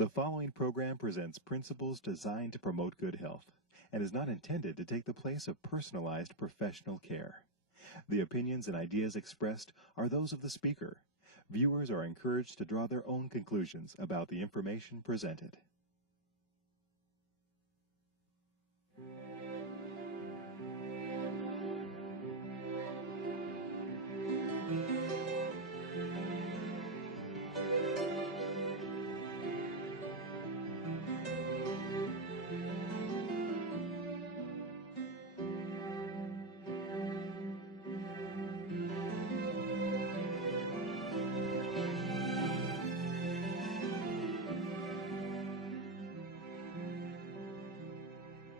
The following program presents principles designed to promote good health and is not intended to take the place of personalized professional care. The opinions and ideas expressed are those of the speaker. Viewers are encouraged to draw their own conclusions about the information presented.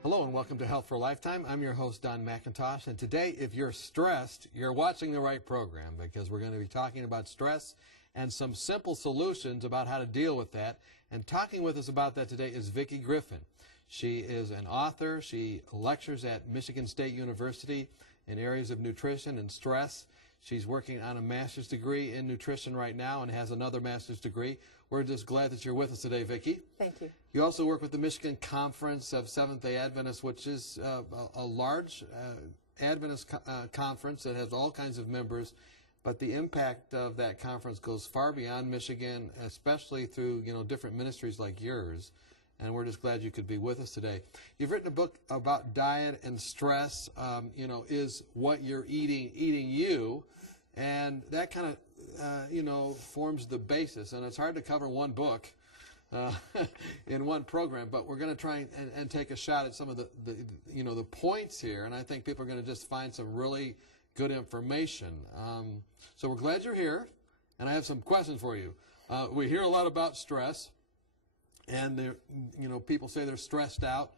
Hello and welcome to Health for a Lifetime. I'm your host, Don McIntosh, and today, if you're stressed, you're watching the right program because we're going to be talking about stress and some simple solutions about how to deal with that. And talking with us about that today is Vicki Griffin. She is an author. She lectures at Michigan State University in areas of nutrition and stress. She's working on a master's degree in nutrition right now and has another master's degree. We're just glad that you're with us today, Vicki. Thank you. You also work with the Michigan Conference of Seventh-day Adventists, which is a large Adventist conference that has all kinds of members. But the impact of that conference goes far beyond Michigan, especially through different ministries like yours. And we're just glad you could be with us today. You've written a book about diet and stress. Is what you're eating you? And that kind of, forms the basis. And it's hard to cover one book in one program, but we're going to try and take a shot at some of the points here. And I think people are going to just find some really good information. So we're glad you're here. And I have some questions for you. We hear a lot about stress. And people say they're stressed out,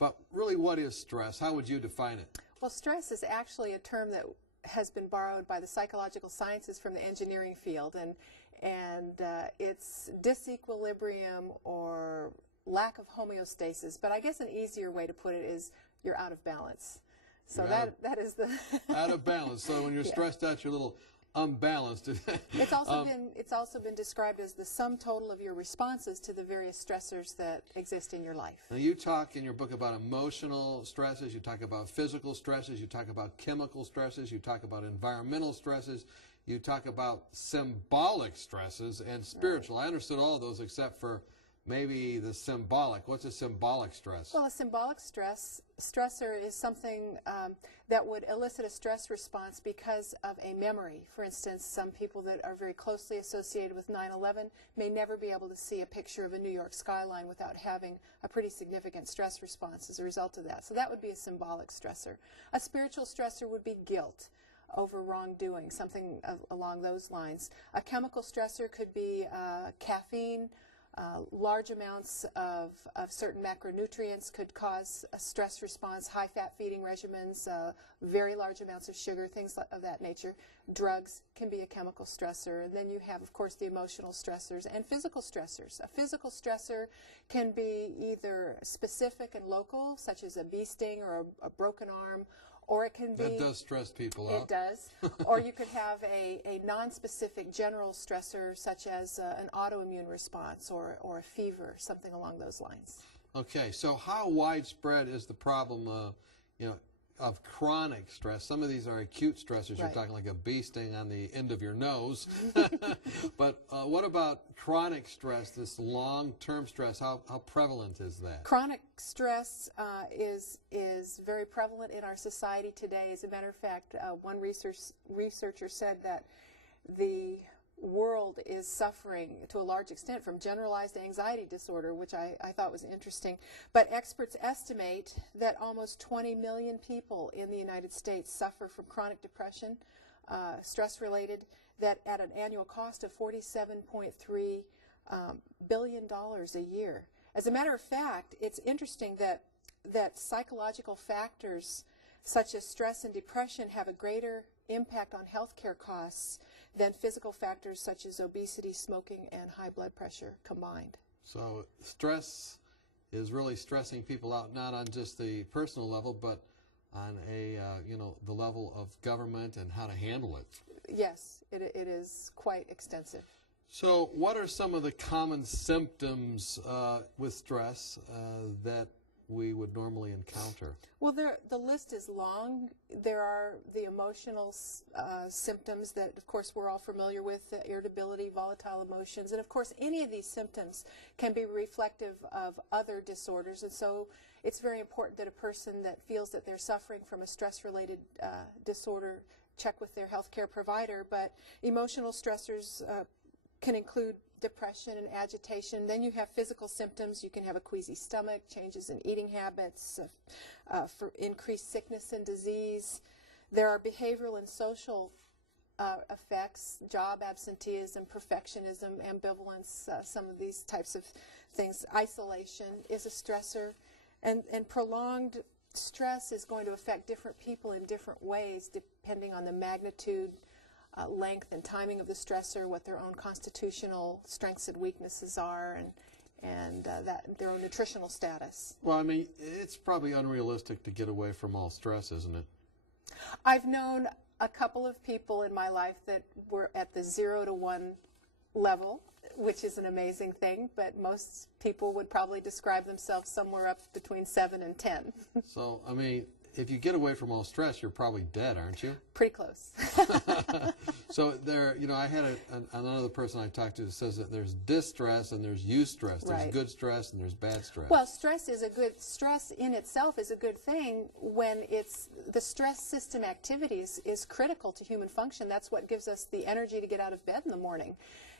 but really, what is stress? How would you define it? Well, stress is actually a term that has been borrowed by the psychological sciences from the engineering field, and it's disequilibrium or lack of homeostasis. But I guess an easier way to put it is you're out of balance. So that is the out of balance. So when you're stressed out, you're a little unbalanced. It's also been described as the sum total of your responses to the various stressors that exist in your life. Now, you talk in your book about emotional stresses, you talk about physical stresses, you talk about chemical stresses, you talk about environmental stresses, you talk about symbolic stresses and spiritual. Right. I understood all of those except for maybe the symbolic. What's a symbolic stress? Well, a symbolic stressor is something that would elicit a stress response because of a memory. For instance, some people that are very closely associated with 9/11 may never be able to see a picture of a New York skyline without having a pretty significant stress response as a result of that. So that would be a symbolic stressor. A spiritual stressor would be guilt over wrongdoing, something along those lines. A chemical stressor could be caffeine. Large amounts of certain macronutrients could cause a stress response, high-fat feeding regimens, very large amounts of sugar, things of that nature. Drugs can be a chemical stressor. And then you have, of course, the emotional stressors and physical stressors. A physical stressor can be either specific and local, such as a bee sting or a broken arm, or it can be... That does stress people out. It does. Or you could have a non-specific general stressor, such as an autoimmune response or a fever, something along those lines. Okay, so how widespread is the problem of chronic stress? Some of these are acute stressors. Right. You're talking like a bee sting on the end of your nose. But what about chronic stress, this long-term stress? How prevalent is that? Chronic stress is very prevalent in our society today. As a matter of fact, one researcher said that the world is suffering to a large extent from generalized anxiety disorder, which I thought was interesting. But experts estimate that almost 20 million people in the United States suffer from chronic depression, stress-related, that at an annual cost of $47.3 billion a year. As a matter of fact, it's interesting that psychological factors such as stress and depression have a greater impact on healthcare costs than physical factors such as obesity, smoking, and high blood pressure combined. So stress is really stressing people out, not on just the personal level, but on the level of government and how to handle it. Yes, it is quite extensive. So what are some of the common symptoms with stress that we would normally encounter? Well, the list is long. There are the emotional symptoms that, of course, we're all familiar with, the irritability, volatile emotions, and of course, any of these symptoms can be reflective of other disorders, and so it's very important that a person that feels that they're suffering from a stress-related disorder check with their healthcare provider. But emotional stressors can include depression and agitation. Then you have physical symptoms. You can have a queasy stomach, changes in eating habits, for increased sickness and disease. There are behavioral and social effects, job absenteeism, perfectionism, ambivalence, some of these types of things. Isolation is a stressor. And prolonged stress is going to affect different people in different ways depending on the magnitude, length and timing of the stressor, what their own constitutional strengths and weaknesses are, and that their own nutritional status. Well, I mean, it's probably unrealistic to get away from all stress, isn't it? I've known a couple of people in my life that were at the 0 to 1 level, which is an amazing thing, but most people would probably describe themselves somewhere up between 7 and 10. So, I mean, if you get away from all stress, you're probably dead, aren't you? Pretty close. So there, you know, I had another person I talked to that says that there's distress and there's eustress. There's Right. good stress and there's bad stress. Well, stress in itself is a good thing when it's the stress system activities is critical to human function. That's what gives us the energy to get out of bed in the morning.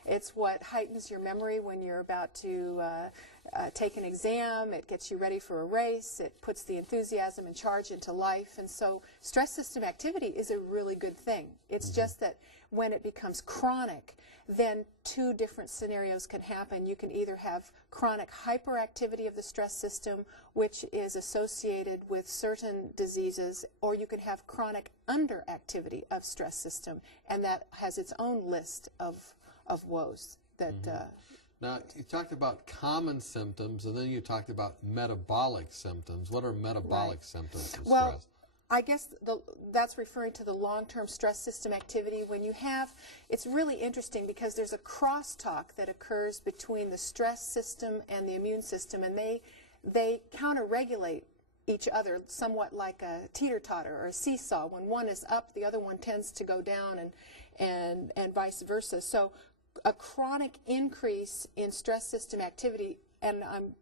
It's what heightens your memory when you're about to take an exam. It gets you ready for a race. It puts the enthusiasm and charge into life. And so stress system activity is a really good thing. It's just that when it becomes chronic, then two different scenarios can happen. You can either have chronic hyperactivity of the stress system, which is associated with certain diseases, or you can have chronic underactivity of stress system, and that has its own list of woes that Now, you talked about common symptoms, and then you talked about metabolic symptoms. What are metabolic symptoms of well stress? I guess that's referring to the long-term stress system activity. When you have, it's really interesting because there's a crosstalk that occurs between the stress system and the immune system, and they counter-regulate each other somewhat like a teeter-totter or a seesaw. When one is up, the other one tends to go down, and vice versa. So a chronic increase in stress system activity, and I'm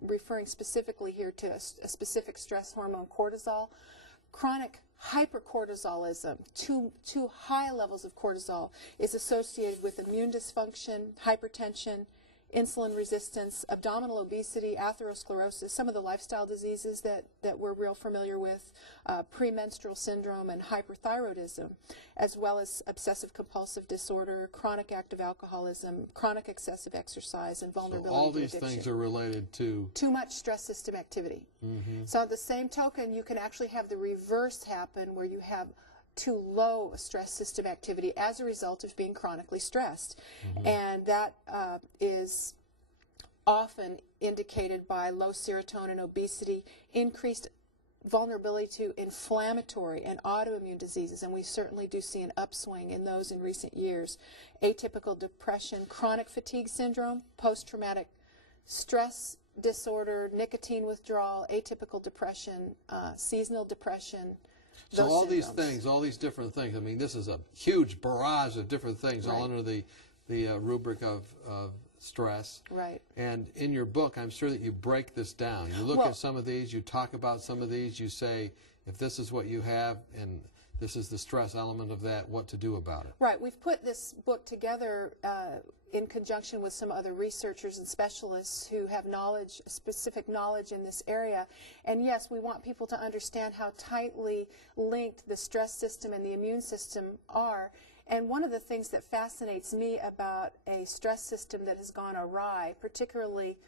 referring specifically here to a specific stress hormone, cortisol. Chronic hypercortisolism, too high levels of cortisol, is associated with immune dysfunction, hypertension, insulin resistance, abdominal obesity, atherosclerosis, some of the lifestyle diseases that we're real familiar with, premenstrual syndrome and hyperthyroidism, as well as obsessive compulsive disorder, chronic active alcoholism, chronic excessive exercise, and So vulnerability all to these addiction. things are related to... Too much stress system activity. So at the same token, you can actually have the reverse happen where you have too low a stress system activity as a result of being chronically stressed. And that is often indicated by low serotonin, obesity, increased vulnerability to inflammatory and autoimmune diseases, and we certainly do see an upswing in those in recent years. Atypical depression, chronic fatigue syndrome, post-traumatic stress disorder, nicotine withdrawal, atypical depression, seasonal depression. So those all these syndromes. things, all these different things, I mean, this is a huge barrage of different things all Right. under the rubric of stress. Right. And in your book, I'm sure that you break this down. You look Well- at some of these, you talk about some of these, you say, if this is what you have and this is the stress element of that, what to do about it. Right. We've put this book together in conjunction with some other researchers and specialists who have knowledge, specific knowledge in this area. And yes, we want people to understand how tightly linked the stress system and the immune system are. And one of the things that fascinates me about a stress system that has gone awry, particularly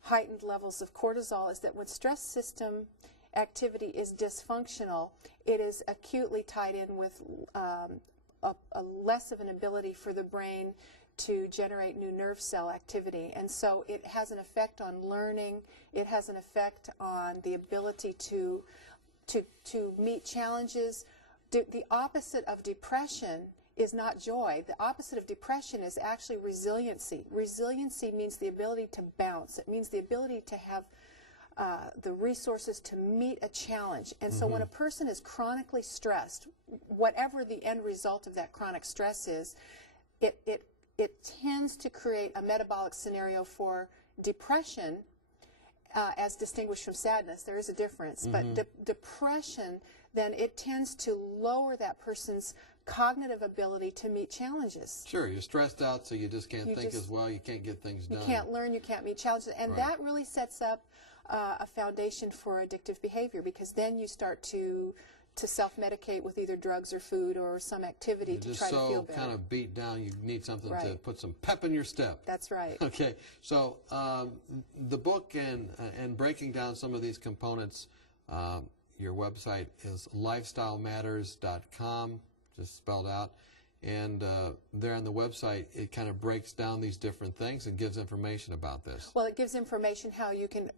heightened levels of cortisol, is that when stress system activity is dysfunctional, it is acutely tied in with a less of an ability for the brain to generate new nerve cell activity. And so it has an effect on learning. It has an effect on the ability to meet challenges. The opposite of depression is not joy. The opposite of depression is actually resiliency. Resiliency means the ability to bounce. It means the ability to have the resources to meet a challenge. And so when a person is chronically stressed, whatever the end result of that chronic stress is, it tends to create a metabolic scenario for depression, as distinguished from sadness. There is a difference. But depression, then it tends to lower that person's cognitive ability to meet challenges. Sure, you're stressed out, so you just can't think as well. You can't get things done. You can't learn, you can't meet challenges. And that really sets up a foundation for addictive behavior, because then you start to self-medicate with either drugs or food or some activity to try to feel better. Just so kind of beat down, you need something to put some pep in your step. That's right. Okay, so the book and breaking down some of these components, your website is lifestylematters.com, just spelled out. And there on the website, it kind of breaks down these different things and gives information about this. Well, it gives information how you can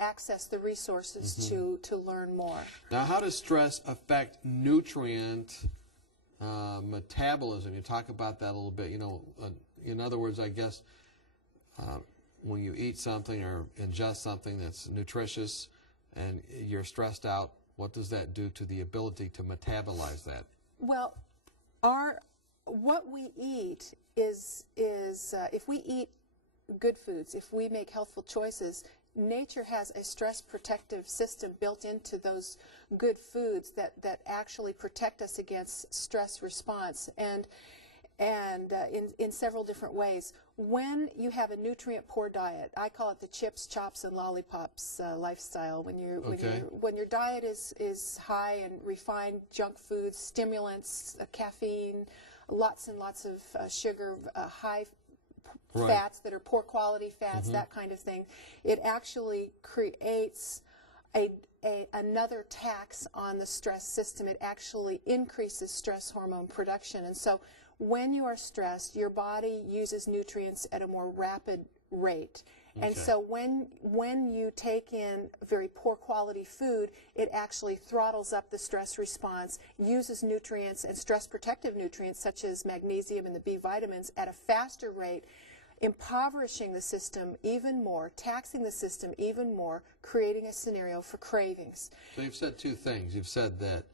access the resources to learn more. Now, how does stress affect nutrient metabolism? You talk about that a little bit. You know, in other words, I guess when you eat something or ingest something that's nutritious and you're stressed out, what does that do to the ability to metabolize that? Well, what we eat is if we eat good foods, if we make healthful choices, nature has a stress protective system built into those good foods that actually protect us against stress response, and in several different ways. When you have a nutrient poor diet, I call it the chips, chops, and lollipops lifestyle. When your diet is high in refined junk foods, stimulants, caffeine, lots and lots of sugar, high fats that are poor quality fats, that kind of thing, it actually creates another tax on the stress system. It actually increases stress hormone production. And so when you are stressed, your body uses nutrients at a more rapid rate. And so when you take in very poor quality food, it actually throttles up the stress response, uses nutrients and stress protective nutrients such as magnesium and the B vitamins at a faster rate, impoverishing the system even more, taxing the system even more, creating a scenario for cravings. So you've said two things. You've said that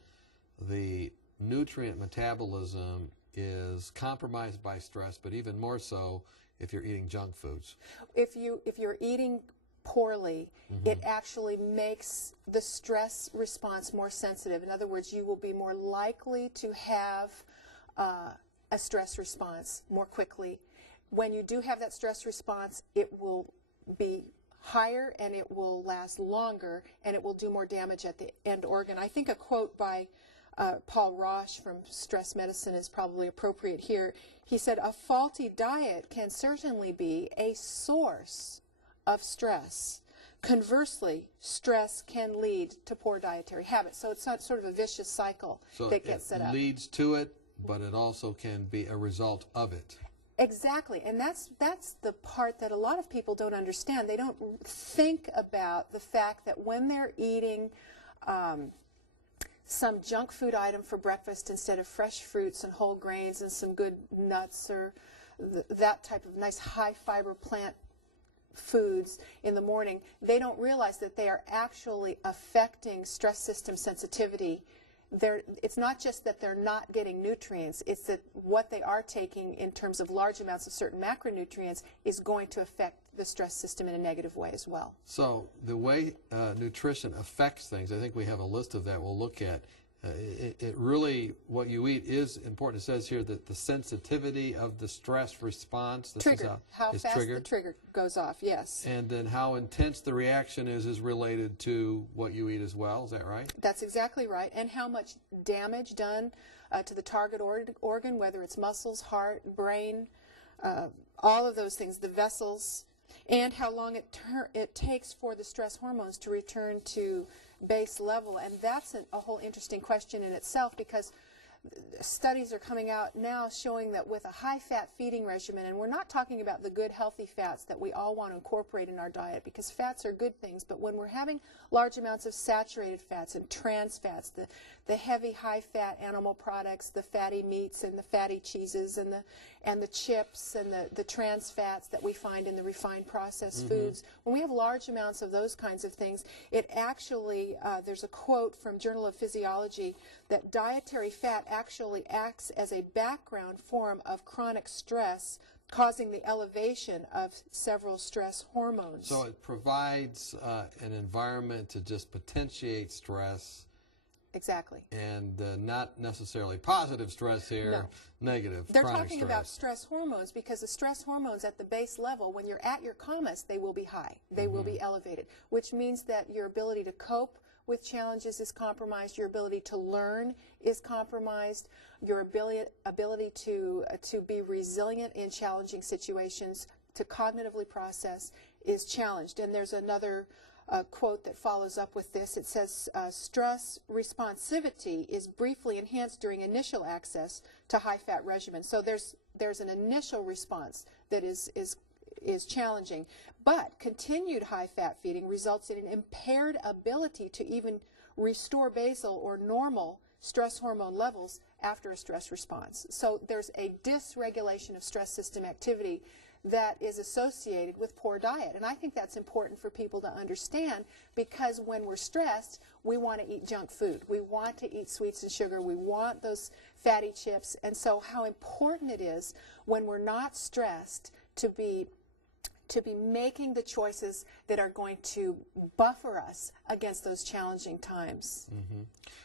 the nutrient metabolism is compromised by stress, but even more so if you're eating junk foods. If you're eating poorly, it actually makes the stress response more sensitive. In other words, you will be more likely to have a stress response more quickly. When you do have that stress response, it will be higher and it will last longer and it will do more damage at the end organ. I think a quote by Paul Roche from Stress Medicine is probably appropriate here. He said, "A faulty diet can certainly be a source of stress. Conversely, stress can lead to poor dietary habits." So it's not sort of a vicious cycle that gets set up. So it leads to it, but it also can be a result of it. Exactly, and that's the part that a lot of people don't understand. They don't think about the fact that when they're eating some junk food item for breakfast instead of fresh fruits and whole grains and some good nuts or that type of nice high fiber plant foods in the morning, they don't realize that they are actually affecting stress system sensitivity. It's not just that they're not getting nutrients, it's that what they are taking in terms of large amounts of certain macronutrients is going to affect the stress system in a negative way as well. So the way nutrition affects things, I think we have a list of that we'll look at. It really, what you eat is important. It says here that the sensitivity of the stress response, how fast the trigger goes off, yes. And then how intense the reaction is related to what you eat as well, is that right? That's exactly right. And how much damage done to the target organ, whether it's muscles, heart, brain, all of those things, the vessels, and how long it takes for the stress hormones to return to base level. And that's a whole interesting question in itself, because studies are coming out now showing that with a high-fat feeding regimen, and we're not talking about the good healthy fats that we all want to incorporate in our diet, because fats are good things, but when we're having large amounts of saturated fats and trans fats, the heavy high-fat animal products, the fatty meats and the fatty cheeses and the chips and the trans fats that we find in the refined processed foods, when we have large amounts of those kinds of things, it actually, there's a quote from Journal of Physiology that dietary fat actually acts as a background form of chronic stress, causing the elevation of several stress hormones. So it provides an environment to just potentiate stress. Exactly. And not necessarily positive stress here, No. Negative. They're chronic talking stress. about stress hormones, because the stress hormones at the base level, when you're at your calmest, they will be high. They will be elevated, which means that your ability to cope with challenges is compromised, your ability to learn is compromised, your ability to be resilient in challenging situations, to cognitively process is challenged. And there's another quote that follows up with this. It says, stress responsivity is briefly enhanced during initial access to high-fat regimens. So there's an initial response that is challenging, but continued high-fat feeding results in an impaired ability to even restore basal or normal stress hormone levels after a stress response. So there's a dysregulation of stress system activity that is associated with poor diet. And I think that's important for people to understand, because when we're stressed, we want to eat junk food. We want to eat sweets and sugar. We want those fatty chips. And so how important it is when we're not stressed to be making the choices that are going to buffer us against those challenging times.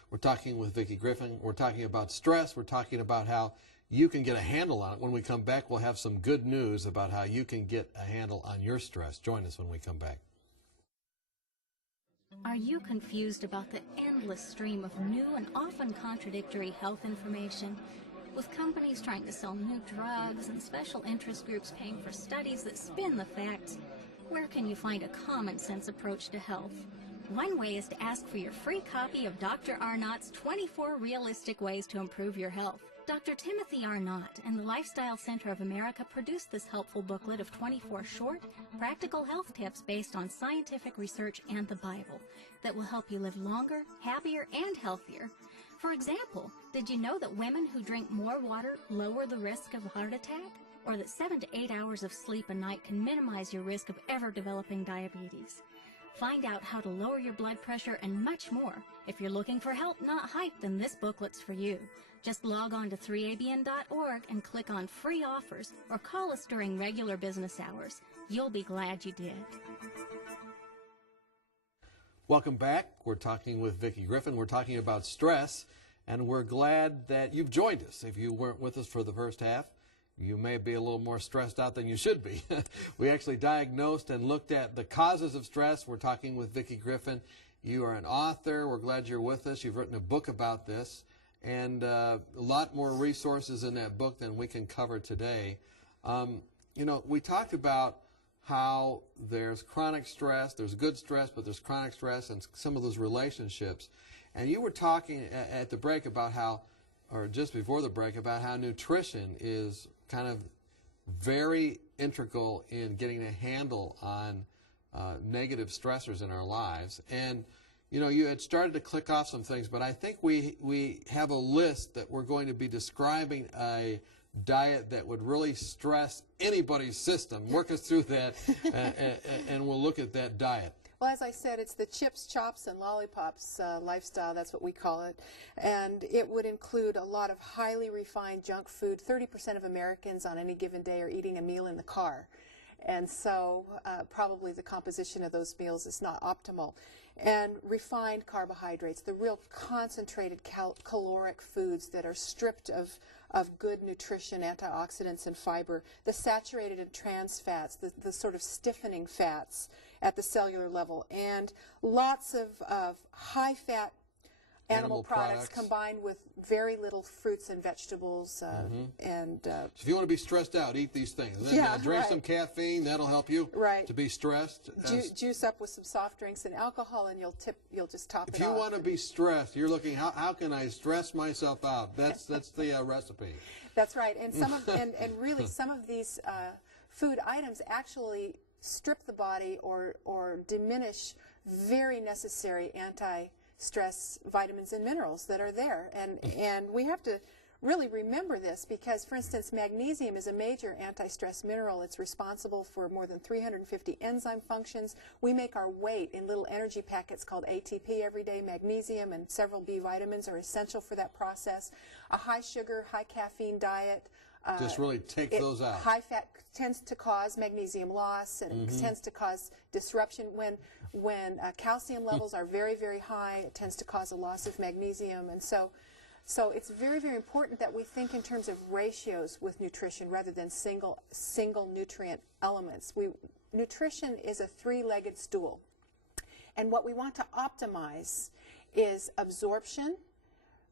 We're talking with Vicki Griffin. We're talking about stress. We're talking about how you can get a handle on it. When we come back, we'll have some good news about how you can get a handle on your stress. Join us when we come back. Are you confused about the endless stream of new and often contradictory health information? With companies trying to sell new drugs and special interest groups paying for studies that spin the facts, where can you find a common-sense approach to health? One way is to ask for your free copy of Dr. Arnott's 24 Realistic Ways to Improve Your Health. Dr. Timothy Arnott and the Lifestyle Center of America produced this helpful booklet of 24 short, practical health tips based on scientific research and the Bible that will help you live longer, happier, and healthier. For example, did you know that women who drink more water lower the risk of a heart attack? Or that 7 to 8 hours of sleep a night can minimize your risk of ever developing diabetes? Find out how to lower your blood pressure and much more. If you're looking for help, not hype, then this booklet's for you. Just log on to 3abn.org and click on free offers, or call us during regular business hours. You'll be glad you did. Welcome back. We're talking with Vicki Griffin. We're talking about stress, and we're glad that you've joined us. If you weren't with us for the first half, you may be a little more stressed out than you should be. We actually diagnosed and looked at the causes of stress. We're talking with Vicki Griffin. You are an author. We're glad you're with us. You've written a book about this, and a lot more resources in that book than we can cover today. You know, we talked about how there's chronic stress, there's good stress, but there's chronic stress and some of those relationships. And you were talking at the break about how, or just before the break, about how nutrition is kind of very integral in getting a handle on negative stressors in our lives. And you know, you had started to click off some things, but I think we have a list that we're going to be describing a diet that would really stress anybody's system. Work us through that, and we'll look at that diet. Well, as I said, it's the chips, chops, and lollipops lifestyle. That's what we call it. And it would include a lot of highly refined junk food. 30% of Americans on any given day are eating a meal in the car. And so probably the composition of those meals is not optimal. And refined carbohydrates, the real concentrated caloric foods that are stripped of good nutrition, antioxidants, and fiber, the saturated and trans fats, the sort of stiffening fats at the cellular level, and lots of high-fat animal products combined with very little fruits and vegetables. And So if you want to be stressed out, eat these things. And then, Yeah, drink right. some caffeine. That'll help you Right. to be stressed. Juice up with some soft drinks and alcohol, and you'll just top If it you off. want to be stressed, you're looking, how can I stress myself out? That's the recipe. That's right. And some of and really some of these food items actually strip the body or diminish very necessary anti-stress vitamins and minerals that are there. And we have to really remember this because, for instance, magnesium is a major anti-stress mineral. It's responsible for more than 350 enzyme functions. We make our weight in little energy packets called ATP every day. Magnesium and several B vitamins are essential for that process. A high sugar, high caffeine diet Just really take those out. High fat tends to cause magnesium loss and tends to cause disruption. When calcium levels are very, very high, it tends to cause a loss of magnesium. And so it's very, very important that we think in terms of ratios with nutrition rather than single nutrient elements. Nutrition is a three-legged stool. And what we want to optimize is absorption,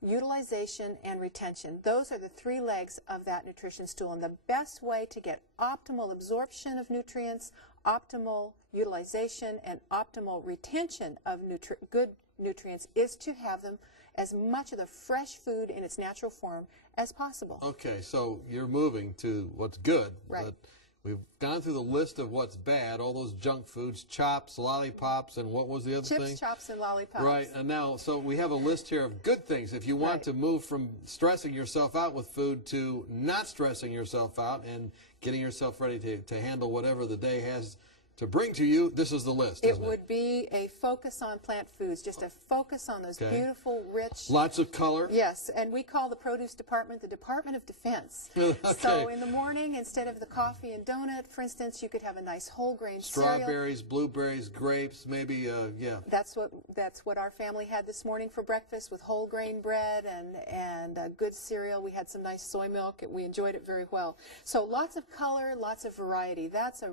utilization, and retention. Those are the three legs of that nutrition stool. And the best way to get optimal absorption of nutrients, optimal utilization, and optimal retention of good nutrients is to have them as much of the fresh food in its natural form as possible. Okay, so you're moving to what's good. Right. But we've gone through the list of what's bad, all those junk foods, chops, lollipops, and what was the other thing? Chips, chops, and lollipops. Right, and now, so we have a list here of good things. If you want Right. to move from stressing yourself out with food to not stressing yourself out and getting yourself ready to handle whatever the day has to bring to you, this is the list, It isn't it? would be a focus on plant foods, just a focus on those Okay. beautiful, rich... Lots of color. Yes, and we call the produce department the Department of Defense. Okay. So in the morning, instead of the coffee and donut, for instance, you could have a nice whole grain cereal. Strawberries, blueberries, grapes, maybe, yeah. That's what our family had this morning for breakfast, with whole grain bread and good cereal. We had some nice soy milk, and we enjoyed it very well. So lots of color, lots of variety. That's a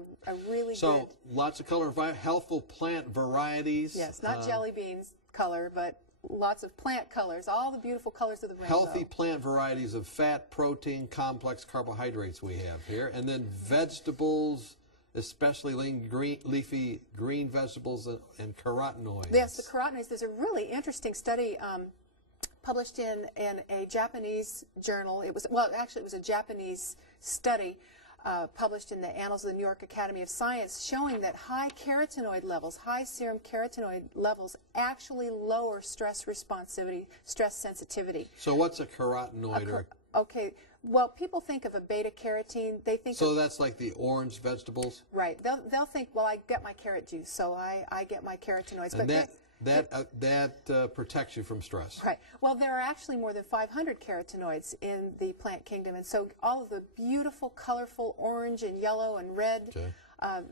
really So good... lots of color, healthful plant varieties. Yes, not jelly beans color, but lots of plant colors, all the beautiful colors of the rainbow. Healthy plant varieties of fat, protein, complex carbohydrates we have here. And then vegetables, especially leafy green vegetables and carotenoids. Yes, the carotenoids. There's a really interesting study published in a Japanese journal. It was a Japanese study published in the Annals of the New York Academy of Science, showing that high carotenoid levels, high serum carotenoid levels, actually lower stress responsivity, stress sensitivity. So what's a carotenoid? Okay, well, people think of a beta carotene. They think So that's like the orange vegetables? right. They'll think, well, I get my carrot juice, so I get my carotenoids. And that protects you from stress. Right. Well, there are actually more than 500 carotenoids in the plant kingdom, and so all of the beautiful, colorful orange and yellow and red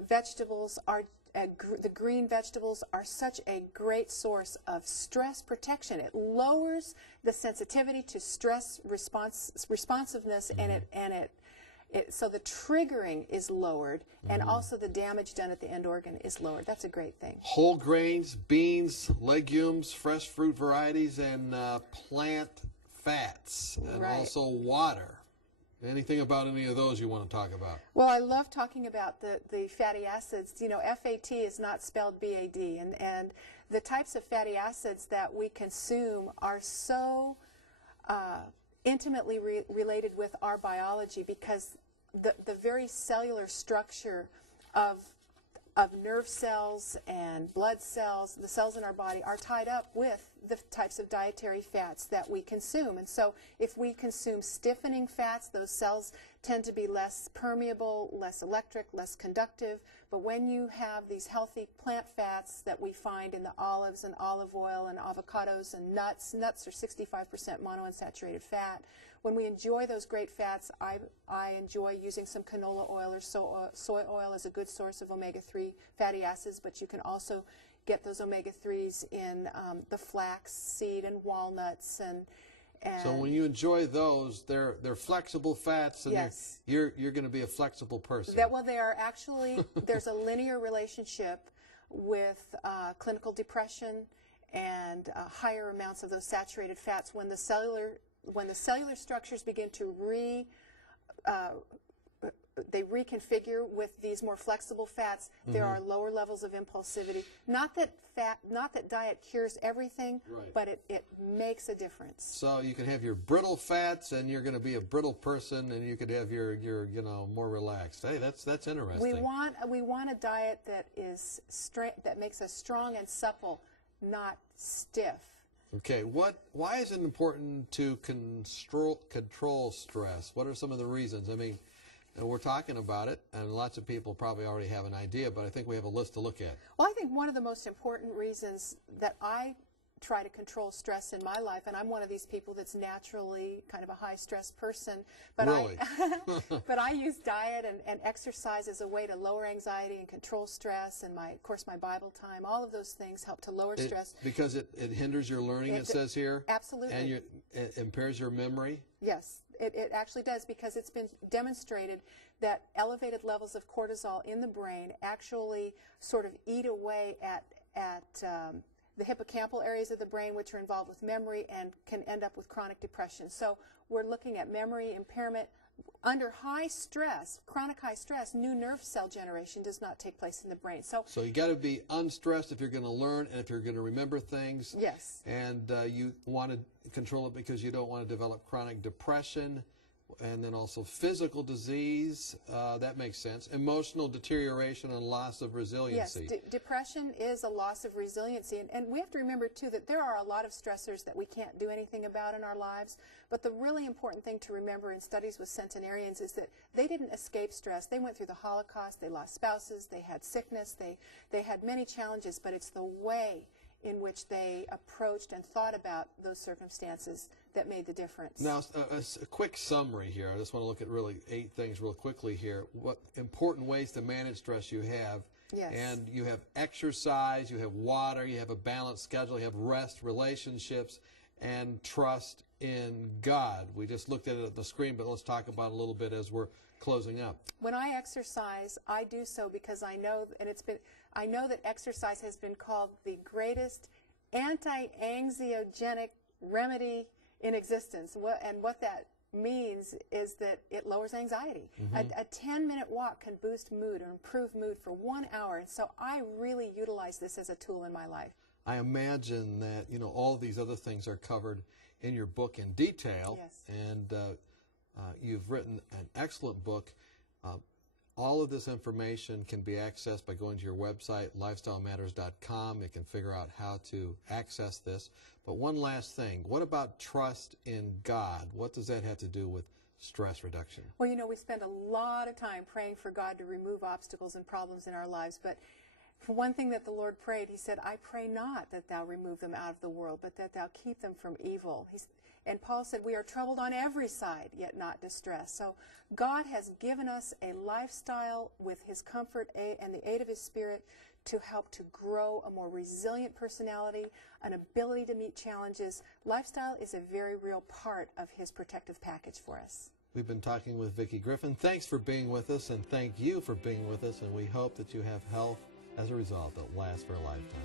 vegetables are. The green vegetables are such a great source of stress protection. It lowers the sensitivity to stress responsiveness, so the triggering is lowered, and also the damage done at the end organ is lowered. That's a great thing. Whole grains, beans, legumes, fresh fruit varieties, and plant fats, and Right. also water. Anything about any of those you want to talk about? Well, I love talking about the fatty acids. You know, FAT is not spelled BAD, and the types of fatty acids that we consume are so intimately related with our biology, because the very cellular structure of nerve cells and blood cells, the cells in our body, are tied up with the types of dietary fats that we consume. And so if we consume stiffening fats, those cells tend to be less permeable, less electric, less conductive. But when you have these healthy plant fats that we find in the olives and olive oil and avocados and nuts are 65% monounsaturated fat. When we enjoy those great fats, I enjoy using some canola oil or soy oil as a good source of omega-3 fatty acids, but you can also get those omega-3s in the flax seed and walnuts. And So when you enjoy those, they're flexible fats, and Yes. you're going to be a flexible person. they are actually, there's a linear relationship with clinical depression and higher amounts of those saturated fats. When the cellular structures begin to they reconfigure with these more flexible fats, there are lower levels of impulsivity. Not that diet cures everything, Right. but it makes a difference. So you can have your brittle fats, and you're going to be a brittle person, and you could have your more relaxed. Hey, that's interesting. We want a diet that that makes us strong and supple, not stiff. Okay, why is it important to control stress? What are some of the reasons? I mean, and we're talking about it, and lots of people probably already have an idea, but I think we have a list to look at. Well, I think one of the most important reasons that I try to control stress in my life, and I'm one of these people that's naturally kind of a high-stress person, but Really? but I use diet and exercise as a way to lower anxiety and control stress, and of course my Bible time, all of those things help to lower stress. Because it hinders your learning, it says here? Absolutely. And it impairs your memory? Yes, it actually does, because it's been demonstrated that elevated levels of cortisol in the brain actually sort of eat away at the hippocampal areas of the brain, which are involved with memory and can end up with chronic depression. So we're looking at memory impairment. Under high stress, chronic high stress, new nerve cell generation does not take place in the brain. So you got to be unstressed if you're going to learn and if you're going to remember things. yes. And you want to control it because you don't want to develop chronic depression, and then also physical disease. That makes sense. Emotional deterioration and loss of resiliency. Yes, depression is a loss of resiliency. And we have to remember, too, that there are a lot of stressors that we can't do anything about in our lives. But the really important thing to remember in studies with centenarians is that they didn't escape stress. They went through the Holocaust. They lost spouses. They had sickness. They had many challenges. But it's the way in which they approached and thought about those circumstances that made the difference. Now, a quick summary here. I just want to look at really 8 things real quickly here. What important ways to manage stress you have. Yes. And you have exercise, you have water, you have a balanced schedule, you have rest, relationships, and trust in God. We just looked at it at the screen, but let's talk about it a little bit as we're closing up. When I exercise, I do so because I know, I know that exercise has been called the greatest anti-anxiogenic remedy in existence. And what that means is that it lowers anxiety. A 10-minute walk can boost mood or improve mood for 1 hour. And so I really utilize this as a tool in my life. I imagine that, all of these other things are covered in your book in detail. Yes. And you've written an excellent book. All of this information can be accessed by going to your website, lifestylematters.com. You can figure out how to access this. But one last thing. What about trust in God? What does that have to do with stress reduction? Well, we spend a lot of time praying for God to remove obstacles and problems in our lives. But for one thing that the Lord prayed, he said, I pray not that thou remove them out of the world, but that thou keep them from evil. And Paul said, we are troubled on every side, yet not distressed. So God has given us a lifestyle with his comfort and the aid of his Spirit to help to grow a more resilient personality, an ability to meet challenges. Lifestyle is a very real part of his protective package for us. We've been talking with Vicki Griffin. Thanks for being with us, and thank you for being with us, and we hope that you have health as a result that lasts for a lifetime.